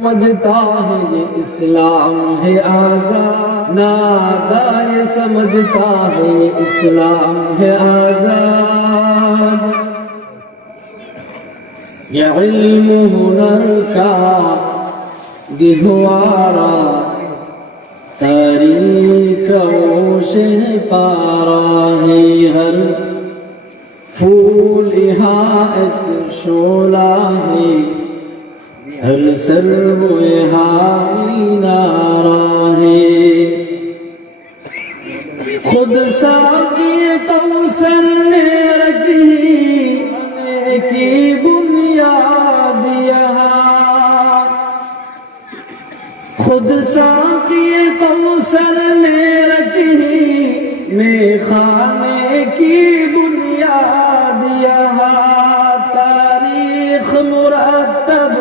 समझता है ये इस्लाम है आजाद, नादा ये समझता है ये इस्लाम है आजाद। ये इल्म हुनर का गहवारा तरीक़ों से पारा है, हर फूल यहाँ एक शोला है, हर सर्व हावी नारा है। खुद साकी कौसर ने रखी की बुनियाद यहाँ, खुद साकी कौसर ने रखी मेखाने की बुनियाद यहाँ। तारीख मुरतब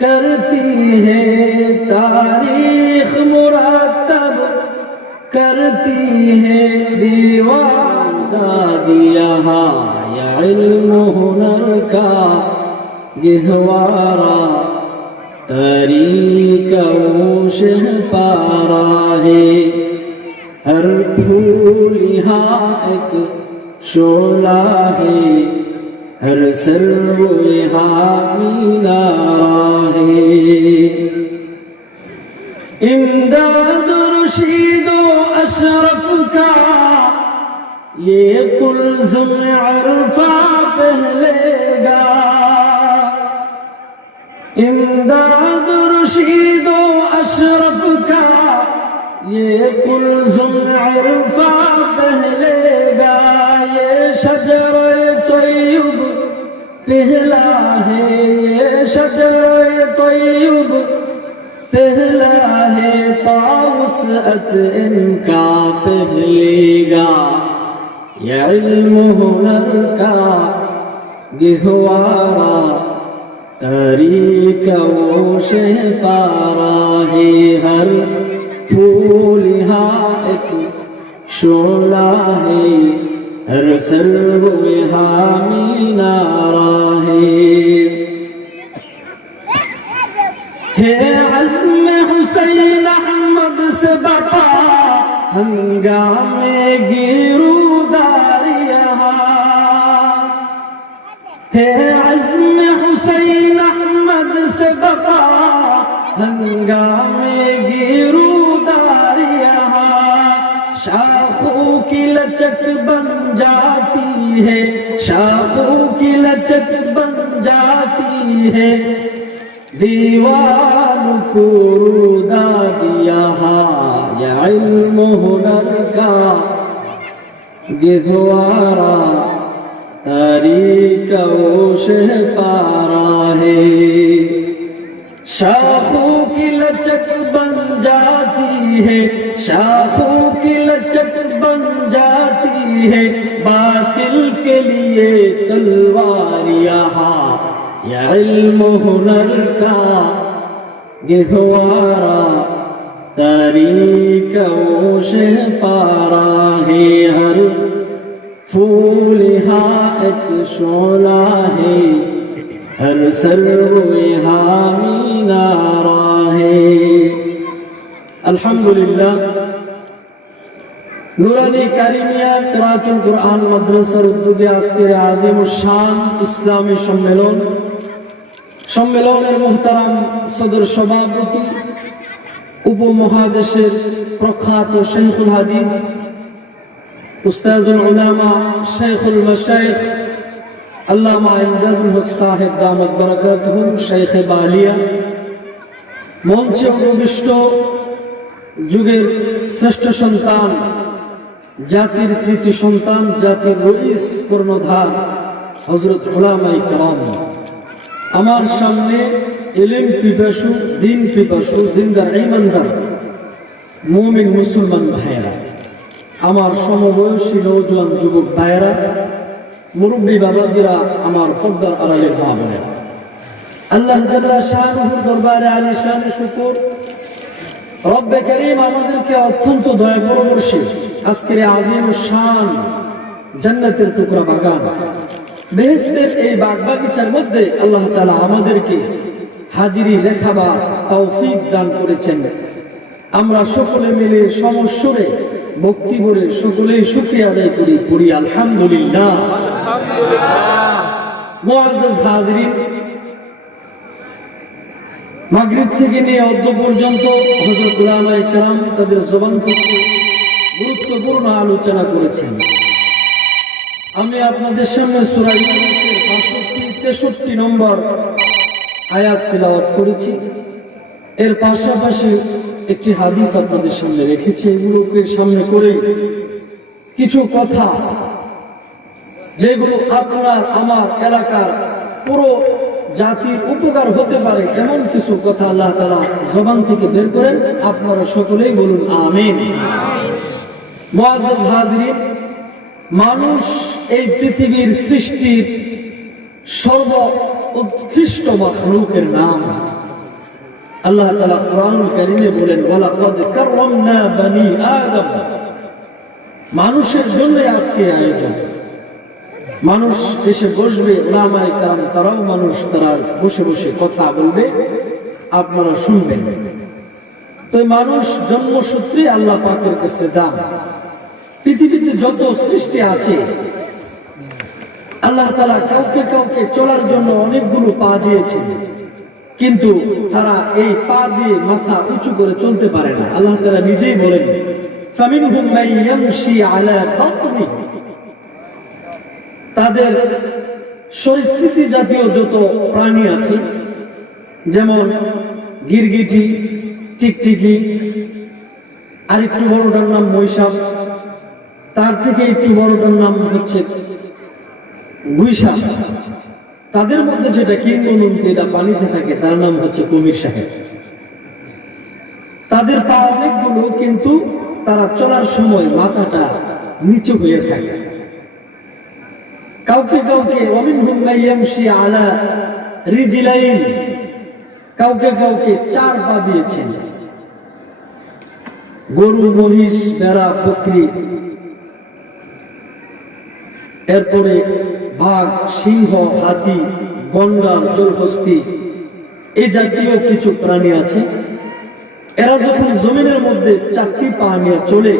करती है, तारीख मुरतब करती है दीवान दादियाँ। या इल्म हुनर का गहवारा तरीक़ों से पारा है, हर फूल यहाँ एक शोला है, हर सर्व हावी नारा है। इमदाद रुशीदो अशरफ का ये कुल्ज़ुम अरफा पहलेगा, इमदाद रुशीदो अशरफ का ये कुल्ज़ुम अरफा पहलेगा। ये शजर तय्यब पहला है, ये शजर तय्यब पहला है, ताउसअत इनका पहलेगा। ये इल्म हुनर का गहवारा तरीक़ों से पारा है, हर फूल यहाँ एक शोला है, हर सर्व हावी नारा है अज़्म हुसैन अहमद से बता हंगामे गिरूदार यहाँ, है अज़्म हुसैन अहमद से बता हंगामे गिरूदार यहाँ। शाखों की लचक बन जाती है, शाखों की लचक बन जाती है, दीवान को रुदा दिया। या इल्म हुनर का गहवारा तरीक़ों से पारा है, शाखों की लचक बन जाती है, शाखों की लचक बन जाती है, बातिल के लिए तलवार यहाँ। या इल्म हुनर का गहवारा तरीक़ों से पारा है, हर फूल यहाँ एक शोला है, हर सर्व हावी नारा है। अल्हम्दुलिल्लाह নুরানি কারিমিয়া কিরাতুল কুরআন মাদ্রাসার উদ্যোগে আজকের আজিম শান ইসলামী সম্মেলনের মুহতারাম সদর সভাপতি উপমহাদেশের প্রখ্যাত শাইখুল হাদিস উস্তাদুল উলামা শাইখুল মাশায়েখ আল্লামা ইমদাদুল হক সাহেব দামাত বারাকাতুহু শাইখে বালিয়া, মঞ্চে উপবিষ্ট যুগের শ্রেষ্ঠ সন্তান, জাতির কৃতি সন্তান, জাতির রইস কর্ণধার হযরত উলামায়ে কেরাম, আমার সামনে ইলম পিপাসু, দিন পিপাসু, দিনদার ঈমানদার মুমিন মুসলমান ভাইয়েরা, আমার সমবয়সী নওজোয়ান যুবক ভাইয়েরা, মুরব্বী বাবাজিরা, আমার পর্দার আড়ালের মা বোনেরা, আল্লাহ জাল্লা শানুহুর দরবারে আলিশান শুকর, রব্বে করিম আমাদেরকে অত্যন্ত দয়া পরবর্ষী আজকের আজিম শান জান্নাতের টুকরা বাগান বেহেশতের এই বাগবাগিচার মধ্যে আল্লাহ তাআলা আমাদেরকে হাজিরি লেখাবার তৌফিক দান করেছেন। আমরা সকলে মিলে সমস্বরে ভক্তি ভরে সকলেই শুকরিয়া আদায় করি আলহামদুলিল্লাহ। মুআজ্জাজ হাজিরিন, মাগরিব থেকে নিয়ে অদ্য পর্যন্ত হযরত উলামায়ে কেরাম তাদের জবান থেকে গুরুত্বপূর্ণ আলোচনা করেছেন। আমি আপনাদের সামনে সূরা ইউনূসের ৬২-৬৩ নম্বর আয়াত তিলাওয়াত করেছি। এর পাশাপাশি একটি হাদিস আপনাদের সামনে রেখেছি। এগুলোকে সামনে করেই কিছু কথা, যেগুলো আপনার আমার এলাকার পুরো জাতির উপকার হতে পারে, এমন কিছু কথা আল্লাহ তাআলা জবান থেকে বের করেন। আপনারা সকলেই বলুন আমিন। মুআজ্জাজ হাজিরিন, মানুষ এই পৃথিবীর সৃষ্টির সর্ব উৎকৃষ্ট মাখলুকের নাম। আল্লাহ তাআলা কোরআনুল কারীমে বলেন, ওয়ালাকাদ কাররামনা বানি আদম। মানুষের জন্য আজকে আয়োজন। মানুষ এসে বসবে, উলামায়ে কেরাম তারাও মানুষ, তারা বসে বসে কথা বলবে, আপনারা শুনবেন। তো মানুষ জন্মসূত্রে আল্লাহ পাকের কাছে দান। পৃথিবীতে যত সৃষ্টি আছে আল্লাহ তাআলা কাউকে কাউকে চলার জন্য অনেকগুলো পা দিয়েছেন, কিন্তু তারা এই পা দিয়ে মাথা উঁচু করে চলতে পারে না। আল্লাহ তাআলা নিজেই বলেন, ফামিনহুম মান ইয়ামশি আলা বাতনি। তাদের সরীসৃপ জাতীয় যত প্রাণী আছে, যেমন গিরগিটি, টিকটিকি, আরেকটু বড়টার নাম মহিষাপ, তার থেকে একটু বড়টার নাম হচ্ছে গুইসাপ। তাদের মধ্যে যেটা কিংবদন্তি, এটা পানিতে থাকে, তার নাম হচ্ছে কুমির সাহেব। তাদের পা অনেকগুলো, কিন্তু তারা চলার সময় মাথাটা নিচু হয়ে থাকে। কাউকে কাউকে ওয়ামিনহুম মান ইয়ামশি আলা রিজলাইন, কাউকে কাউকে 4 পা দিয়েছেন। গরু, মহিষ, ভেড়া, বকরি, এরপরে বাঘ, সিংহ, হাতি, গন্ডার, জলহস্তী, এই জাতীয় কিছু প্রাণী আছে। এরা যখন জমিনের মধ্যে 4টি পা নিয়ে চলে,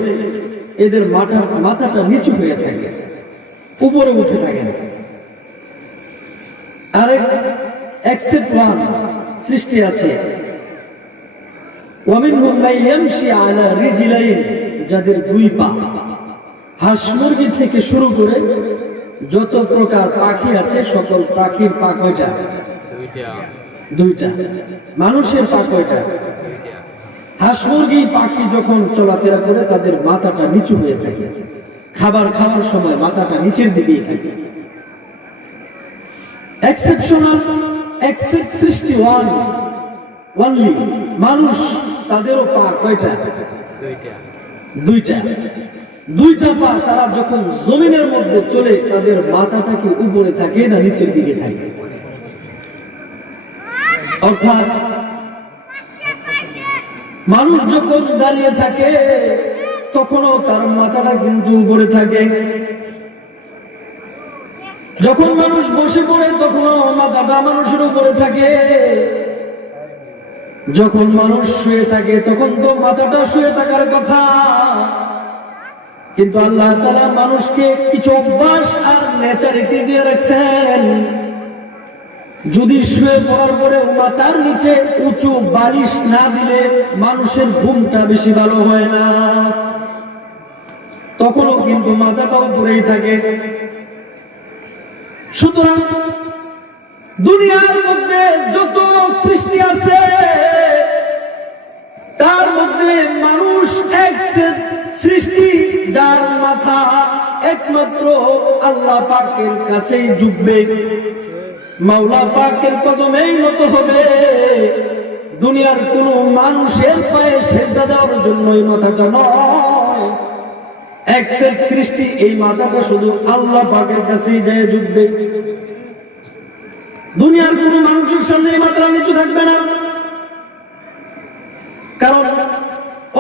এদের মাথাটা নিচু হয়ে থাকে, উপরে উঠে থাকে না। আরেক এক্সেপ্ট ওয়ান সৃষ্টি আছে, ওয়ামিনহুম মান ইয়ামশি আলা রিজলাইন, যাদের 2 পা। হাঁস মুরগি থেকে শুরু করে যত প্রকার পাখি আছে, সকল পাখির পা কয়টা? 2টা। মানুষের পা কয়টা? হাঁস মুরগি পাখি যখন চলাফেরা করে তাদের মাথাটা নিচু হয়ে থাকে, খাবার খাওয়ার সময় মাথাটা নিচের দিকেই থাকে। এক্সেপশনাল এক্সেপ্ট সৃষ্টি ওয়ান অনলি মানুষ, তাদেরও পা কয়টা? 2টা। 2টা পা। তারা যখন জমিনের মধ্যে চলে, তাদের মাথাটা কি উপরে থাকে না নিচের দিকে থাকে? অর্থাৎ মানুষ যখন দাঁড়িয়ে থাকে তখনও তার মাথাটা কিন্তু উপরে থাকে। যখন মানুষ বসে পড়ে তখনও মাথাটা মানুষের উপরে থাকে। যখন মানুষ শুয়ে থাকে তখন তো মাথাটা শুয়ে থাকার কথা, কিন্তু আল্লাহ তাআলা মানুষকে কিছু অভ্যাস আর নেচারিটি দিয়ে রাখছেন। যদি শুয়ে পড়ার পরে মাথার নিচে উঁচু বালিশ না দিলে মানুষের ঘুমটা বেশি ভালো হয় না, তখনও কিন্তু মাথাটা উপরেই থাকে। সুতরাং দুনিয়ার মধ্যে যত সৃষ্টি আছে তার মধ্যে মানুষ এক সৃষ্টি, যার মাথা একমাত্র আল্লাহ পাকের কাছেই ঝুঁকবে, মাওলা পাকের কদমেই নত হবে। দুনিয়ার কোন মানুষের পায়ে সেজদা দেওয়ার জন্য এই মাথাটা নয়। এক সৃষ্টি, এই মাথাটা শুধু আল্লাহ পাকের কাছেই যায় ঝুঁকবে। দুনিয়ার কোন মানুষের সামনে এই মাথা নিচু থাকবে না, কারণ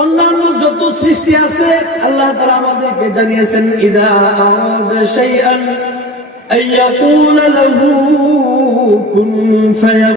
অন্যান্য যত সৃষ্টি আছে আল্লাহ তাআলা আমাদেরকে জানিয়েছেন, ইদা আরাদা শাইআন আইয়াকুলা লাহু কুন ফায়াকুন।